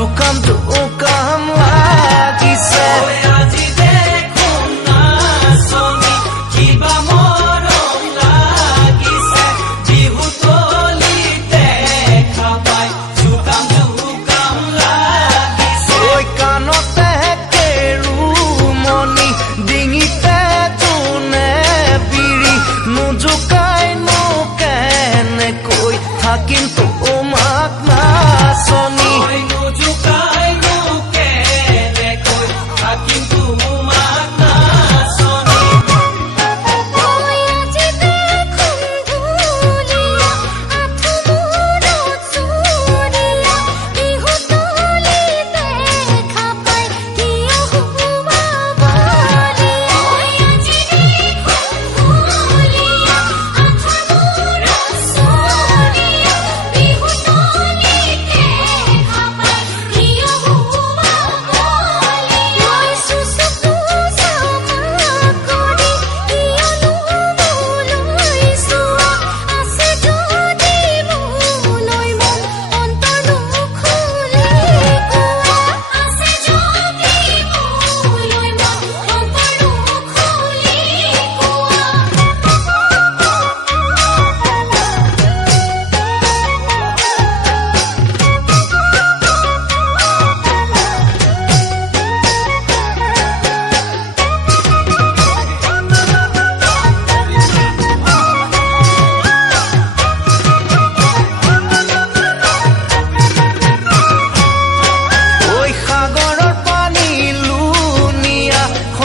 জোকাম জোকাম লাগিছে আজি দেখোন নাচনি কিবা মৰম লাগিছে বিহু তলিতে খাপাই জোকাম জোকাম লাগিছে ঐ কাণতে কেৰুমণি ডিঙিতে জোনে বিৰি নোজোকাইনো কেনেকৈ থাকিম তোমাক নাচনি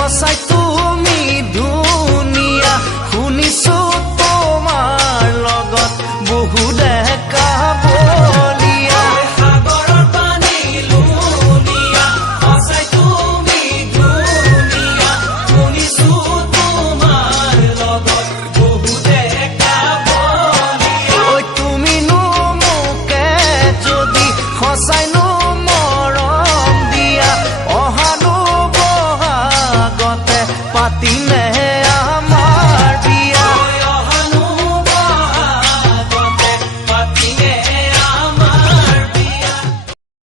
সঁচাই তুমি ধুনীয়া শুনিছো তোমাৰ লগত বহু ডেকা বলিয়া সাগৰৰ পানী লুনিয়া সঁচাই তুমি ধুনীয়া শুনিছো তোমাৰ লগত বহু ডেকা বলিয়া ঐ তুমিনো মোকে যদি সঁচাইনো মৰম দিয়া অহানো বহাগতে পাতিমে